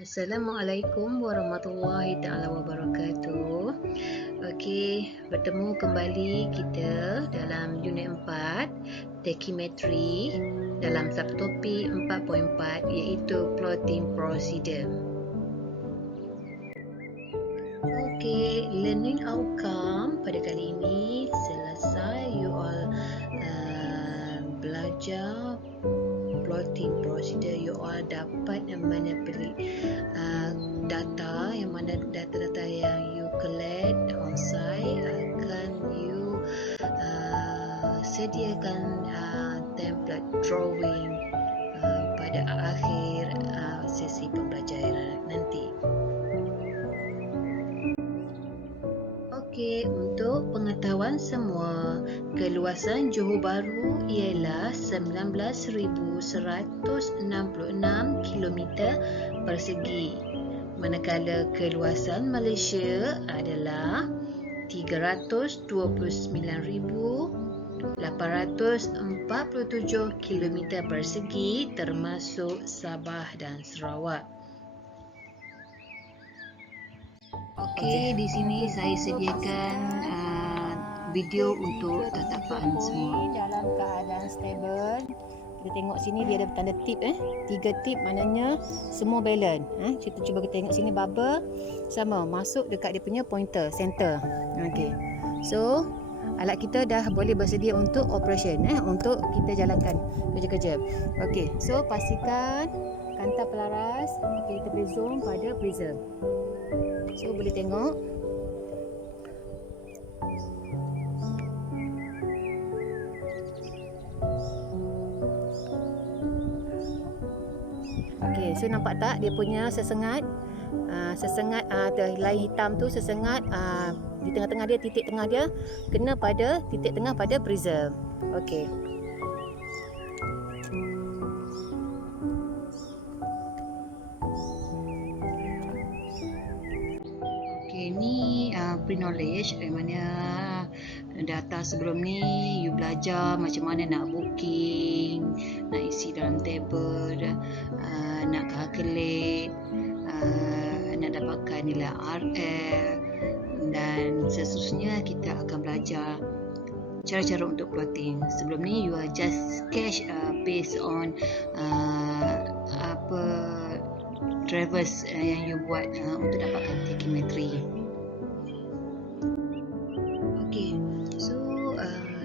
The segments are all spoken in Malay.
Assalamualaikum warahmatullahi taala wabarakatuh. Okey, bertemu kembali kita dalam unit 4 Tachymetry dalam subtopik 4.4 iaitu plotting procedure. Okey, learning outcome pada kali ini selesai you all belajar plotting procedure. You all dapat manipulate data, yang mana data-data yang you collect on site akan you sediakan template drawing pada akhir sesi pembelajaran nanti. Okey, untuk pengetahuan semua, keluasan Johor Bahru ialah 19,166 kilometer persegi, manakala keluasan Malaysia adalah 329,847 kilometer persegi termasuk Sabah dan Sarawak. Okey, di sini saya sediakan video untuk tatapan semua. Dalam keadaan stable. Kita tengok sini dia ada tanda tip 3 tip, maknanya semua balance. Kita cuba kita tengok sini bubble sama masuk dekat dia punya pointer center. Okey. So alat kita dah boleh bersedia untuk operation untuk kita jalankan kerja-kerja. Okey. So pastikan kanta pelaras. Okey, kita boleh zoom pada prism. So boleh tengok. Okey, so nampak tak dia punya sesengat line hitam tu sesengat di tengah-tengah dia, titik tengah dia kena pada titik tengah pada prism. Okey. Ni pre-knowledge, dari mana data sebelum ni you belajar macam mana nak booking, nak isi dalam table, nak calculate, nak dapatkan nilai RL dan seterusnya. Kita akan belajar cara-cara untuk plotting. Sebelum ni you are just sketch based on traverse yang you buat untuk dapatkan tachymetry. Okey, so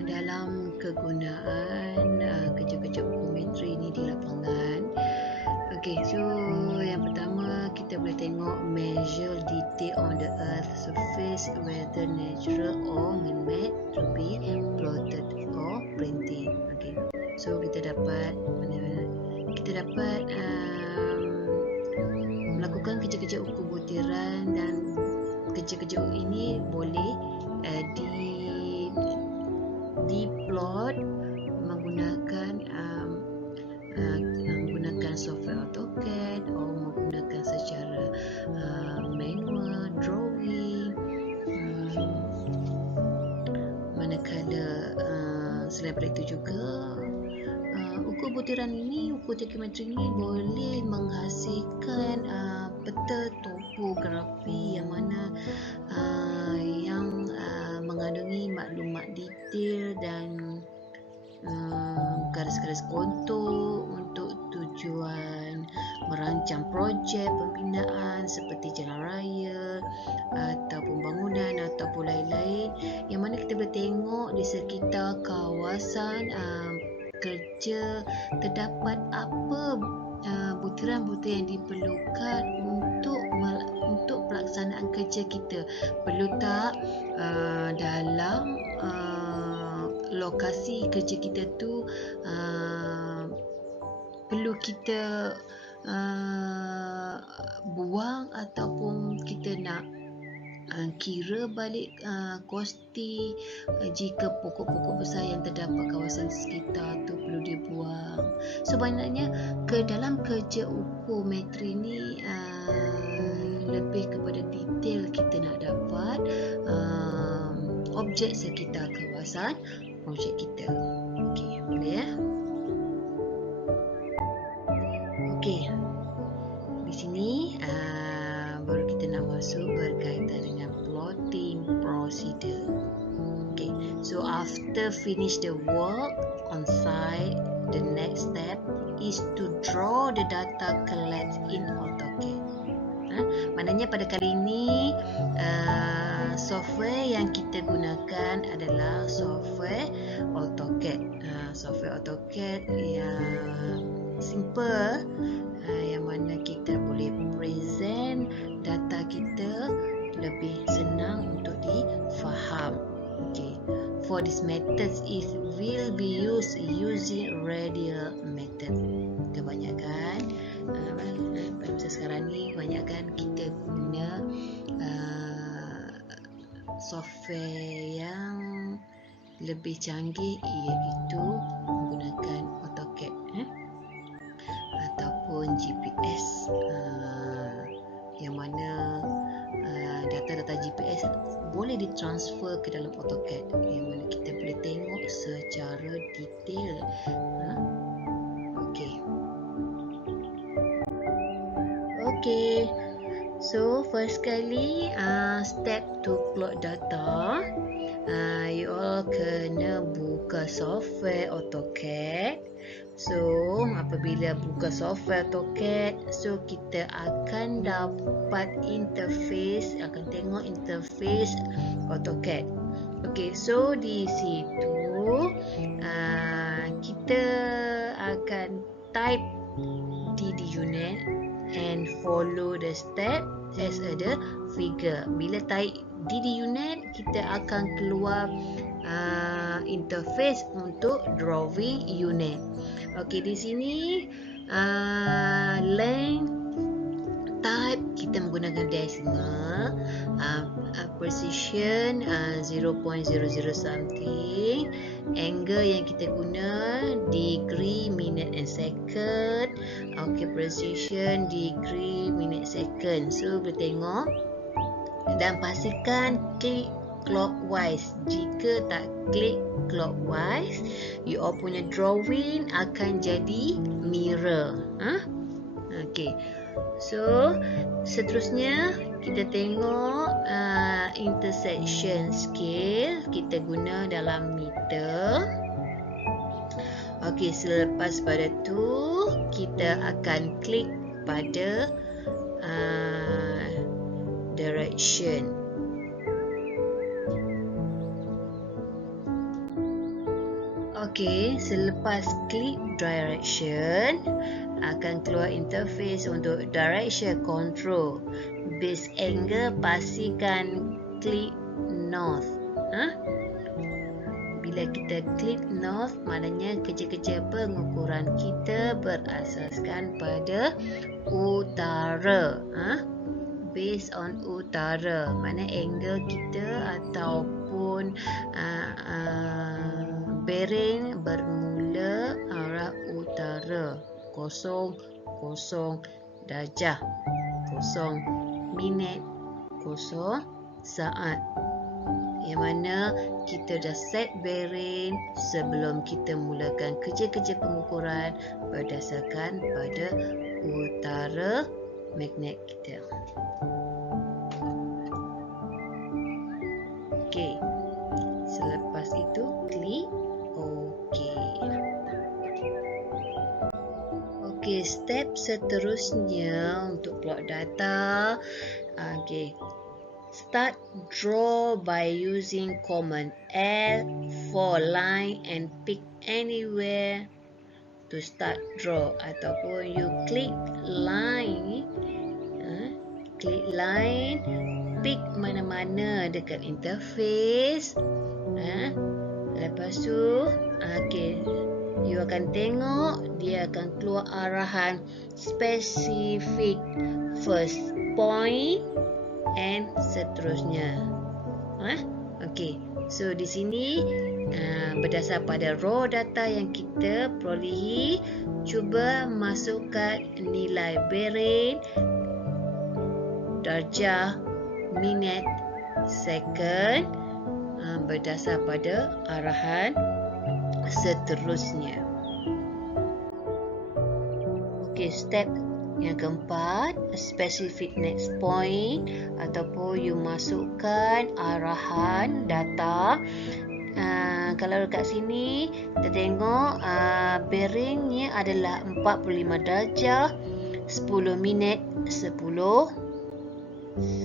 dalam kegunaan kerja-kerja ukometri ni di lapangan. Okey, so yang pertama kita boleh tengok measure detail on the earth surface, whether natural or man-made, to be plotted or printing. Okey, so kita dapat melakukan kerja-kerja ukur butiran, dan kerja-kerja ini boleh diplot menggunakan software AutoCAD atau menggunakan secara manual drawing. Manakala selain daripada itu juga ukur butiran ini, ukur tachymetry ini boleh menghasilkan peta topografi yang mana yang mengandungi maklumat detail dan garis-garis kontur untuk tujuan merancang projek pembinaan seperti jalan raya ataupun bangunan ataupun lain-lain, yang mana kita boleh tengok di sekitar kawasan kerja terdapat apa butiran-butiran yang diperlukan untuk pelaksanaan kerja kita. Perlu tak dalam lokasi kerja kita tu perlu kita buang ataupun kita nak kira balik kosti jika pokok-pokok besar yang terdapat kawasan sekitar tu perlu dibuang. So banyaknya ke dalam kerja ukometri ni lebih kepada detail kita nak dapat objek sekitar kawasan projek kita. Okey, boleh ya? Okey. Di sini kita finish the work on site, the next step is to draw the data collect in AutoCAD. Maknanya pada kali ini software yang kita gunakan adalah software AutoCAD. Software AutoCAD yang simple, yang mana kita boleh present data kita lebih senang untuk difaham. Okay. For this methods it will be used using radial method. Kebanyakan pada masa sekarang ni kebanyakan kita guna software yang lebih canggih, iaitu menggunakan AutoCAD ataupun GPS, yang mana data-data GPS boleh ditransfer ke dalam AutoCAD, yang mana kita boleh tengok secara detail. Okay. So first kali, step to plot data, you all kena buka software AutoCAD. So apabila buka software AutoCAD, so kita akan dapat interface, akan tengok interface AutoCAD. Okay, so di situ kita akan type DD unit and follow the step as the figure. Bila type DD unit, kita akan keluar interface untuk drawing unit. Okey, di sini length type kita menggunakan decimal, precision 0.00 something, angle yang kita guna degree, minute and second. Okey, precision degree, minute, second. So boleh tengok dan pastikan klik clockwise. Jika tak klik clockwise, you all punya drawing akan jadi mirror. Okey. So seterusnya kita tengok intersection scale, kita guna dalam meter. Okey, selepas pada tu kita akan klik pada direction. Okey, selepas klik direction akan keluar interface untuk direction control. Base angle pastikan klik north. Bila kita klik north, maknanya kerja-kerja pengukuran kita berasaskan pada utara. Based on utara, mana angle kita ataupun bearing bermula arah utara. 0 darjah, 0 minit, 0 saat. Yang mana kita dah set bearing sebelum kita mulakan kerja-kerja pengukuran berdasarkan pada utara magnet kita. Okey. Selepas itu klik OK. Okey, step seterusnya untuk plot data. Okey. Start draw by using command L for line and pick anywhere to start draw, ataupun you klik line, pick mana-mana dekat interface. Lepas tu, you akan tengok dia akan keluar arahan specific first point and seterusnya. Okey, so di sini berdasar pada raw data yang kita perolehi, cuba masukkan nilai bearing, darjah, minit, second berdasar pada arahan seterusnya. Okey, step yang keempat, specific next point, ataupun you masukkan arahan data kalau dekat sini kita tengok bearingnya adalah 45 darjah, 10 minit, 10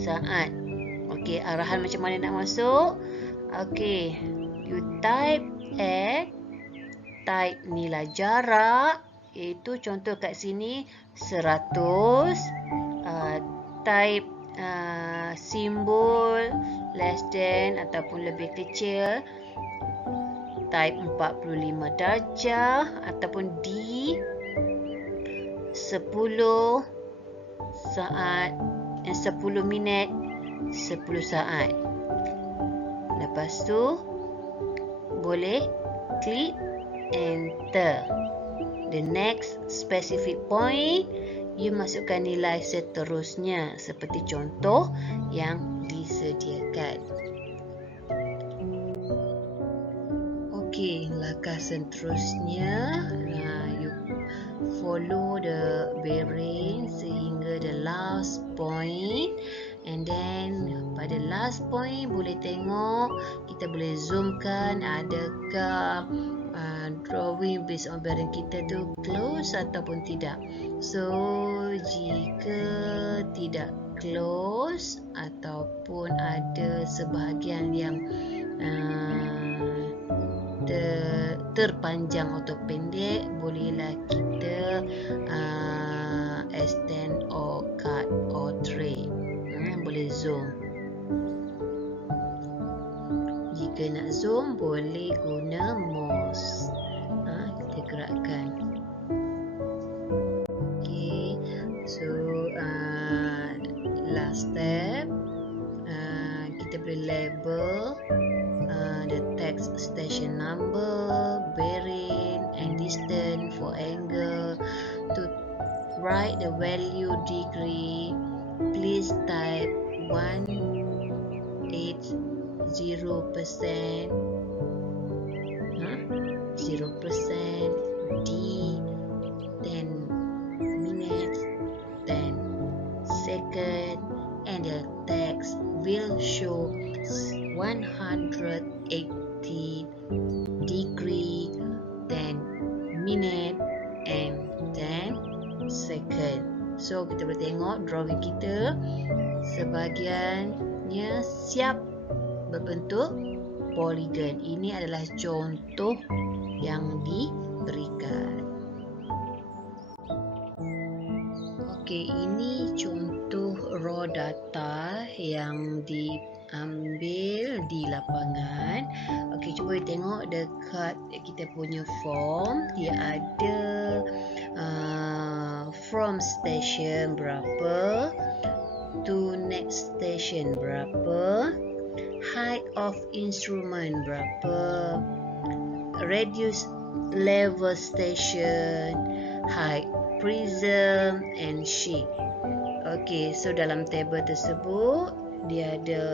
saat. Okey, arahan macam mana nak masuk? Okey, you type X, type nilai jarak, iaitu contoh kat sini 100, type simbol less than ataupun lebih kecil, type 45 darjah ataupun D 10 saat, 10 minit, 10 saat. Lepas tu boleh klik enter. The next specific point, you masukkan nilai seterusnya seperti contoh yang disediakan. Okey, langkah seterusnya, you follow the bearing sehingga the last point, and then pada last point boleh tengok, kita boleh zoomkan adakah drawing based on bearing kita tu close ataupun tidak. So jika tidak close ataupun ada sebahagian yang terpanjang atau pendek, bolehlah kita extend or cut or trim. Boleh zoom. Jika nak zoom, boleh guna mouse. Kita gerakkan. Okay, so last step, kita boleh label the text station number, bearing and distance for angle. To write the value degree, please type 180%, 0%, D 10 minutes, 10 second, and the text will show 180 degree, 10 minute and 10 second. So kita boleh tengok drawing kita sebahagiannya siap berbentuk poligon. Ini adalah contoh yang diberikan. Okey, ini contoh raw data yang diambil di lapangan. Okey, cuba tengok dekat kita punya form. Dia ada from station berapa, to next station berapa, height of instrument berapa, radius level station, height prism and sheet. Okey, so dalam table tersebut dia ada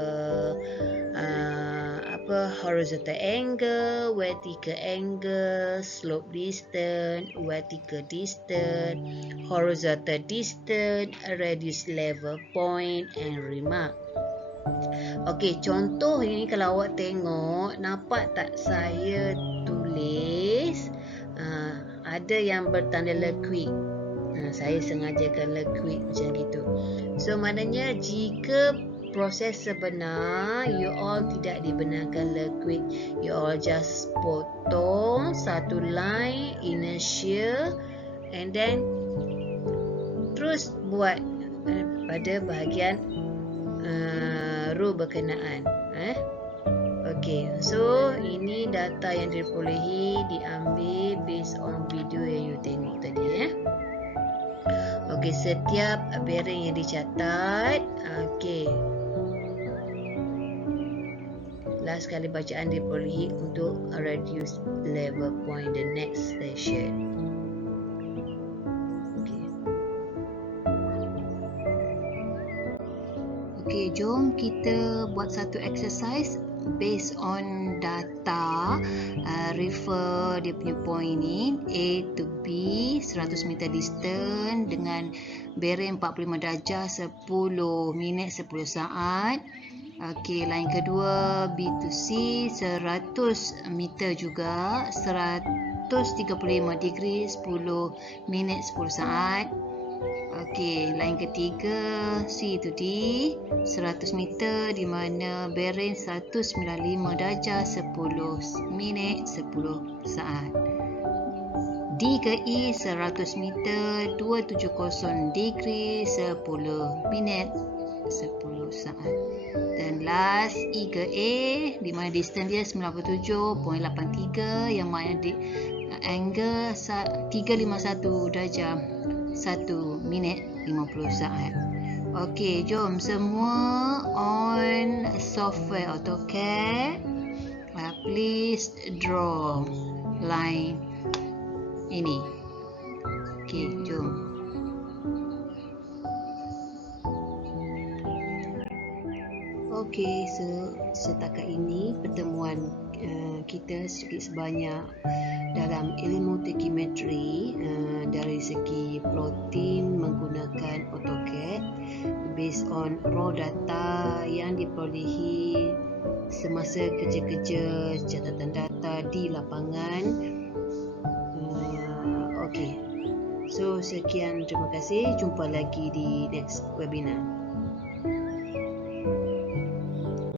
horizontal angle, vertical angle, slope distance, vertical distance, horizontal distance, radius level point and remark. Okey, contoh ini kalau awak tengok, nampak tak saya tulis ada yang bertanda liquid. Saya sengajakan liquid macam gitu. So maknanya jika proses sebenar, you all tidak dibenarkan liquid. You all just potong satu line inertia and then terus buat pada bahagian row berkenaan. Okey, so ini data yang diperolehi diambil based on video yang you tengok tadi. Okey, setiap bearing yang dicatat. Okey, last kali bacaan diperolehi untuk radius level point the next station. Okey, jom kita buat satu exercise based on data, refer dia punya point ni A to B 100 meter distance dengan bearing 45 darjah 10 minit 10 saat. Okey, line kedua B2C 100 meter juga, 135 degree 10 minit 10 saat. Okey, line ketiga C to D 100 meter di mana bearing 195 darjah 10 minit 10 saat. D ke E 100 meter 270 degree 10 minit 10 saat. Dan last E ke A di mana distance dia 97.83 yang mana di angle 351 darjah 1 minit 50 saat. Okey, jom semua on software AutoCAD. Please draw line ini. Okey, jom. Okey, setakat ini pertemuan kita sedikit sebanyak dalam ilmu tekimetri dari segi plotting menggunakan AutoCAD based on raw data yang diperolehi semasa kerja-kerja catatan data di lapangan. Okey, so sekian, terima kasih. Jumpa lagi di next webinar.